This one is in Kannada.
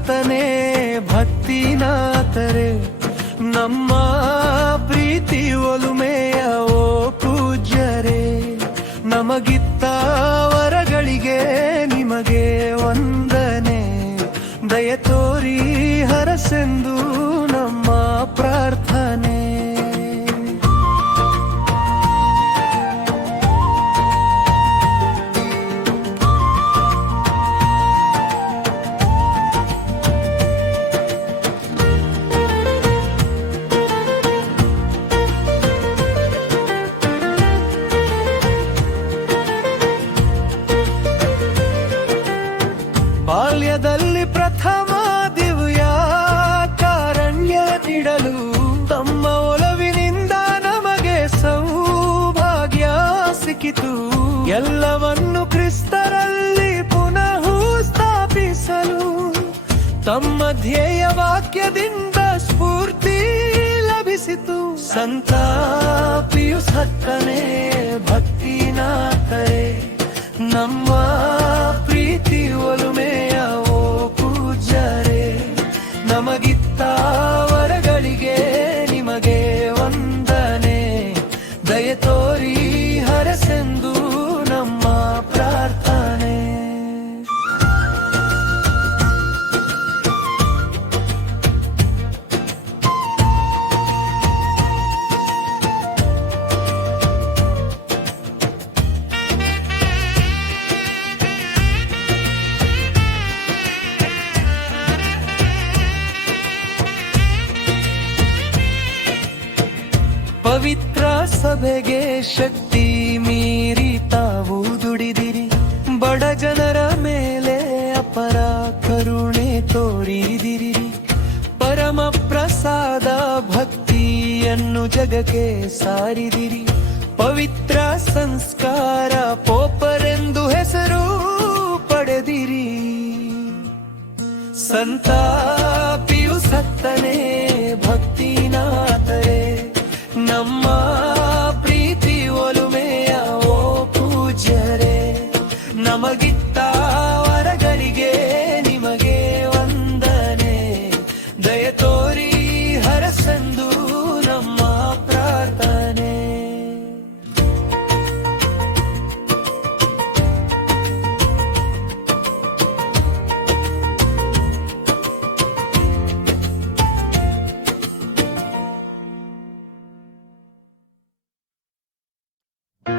ಸತ್ತನೇ ಭಕ್ತಿನಾಥರೇ, ನಮ್ಮ ಪ್ರೀತಿ ಒಲುಮೆಯ ಓ ಪೂಜ್ಯರೇ, ನಮಗಿತ್ತ ವರಗಳಿಗೆ ನಿಮಗೆ ವಂದನೆ, ದಯ ತೋರಿ ಹರಸೆಂದು ನಮ್ಮ ಪ್ರಾರ್ಥನೆ. ಬಾಲ್ಯದಲ್ಲಿ ಪ್ರಥಮ ದಿವ್ಯ ಕಾರಣ್ಯ ನೀಡಲು ತಮ್ಮ ಒಲವಿನಿಂದ ನಮಗೆ ಸೌಭಾಗ್ಯ ಸಿಕ್ಕಿತು. ಎಲ್ಲವನ್ನು ಕ್ರಿಸ್ತರಲ್ಲಿ ಪುನಃ ಸ್ಥಾಪಿಸಲು ತಮ್ಮ ಧ್ಯೇಯ ವಾಕ್ಯದಿಂದ ಸ್ಫೂರ್ತಿ ಲಭಿಸಿತು. ಸಂತ ಪಿಯುಸ್ ಹತ್ತನೇ ಭಕ್ತಿನಾಥರೇ, ನಮ್ಮ ಪ್ರೀತಿ ಒಲುಮೆಯ ಓ ಪೂಜ್ಯರೇ, ನಮಗಿತ್ತ ವರಗಳಿಗೆ ನಿಮಗೆ ವಂದನೆ, ದಯ ತೋರಿ ಹರಸೆಂದು ನಮ್ಮ ಪ್ರಾರ್ಥನೆ. ಪವಿತ್ರ ಸಭೆಗೆ ಶಕ್ತಿ ಮೀರಿ ತಾವು ದುಡಿದಿರಿ, ಬಡ ಜನರ ಮೇಲೆ ಅಪರ ಕರುಣೆ ತೋರಿದಿರಿ, ಪರಮ ಪ್ರಸಾದ ಭಕ್ತಿಯನ್ನು ಜಗಕ್ಕೆ ಸಾರಿದಿರಿ, ಪವಿತ್ರ ಸಂಸ್ಕಾರ ಪೋಪರೆಂದು ಹೆಸರು ಪಡೆದಿರಿ. ಸಂತ ಪಿಯುಸ್ ಹತ್ತನೇ ಭಕ್ತಿನಾಥರೇ, ನಮ್ಮ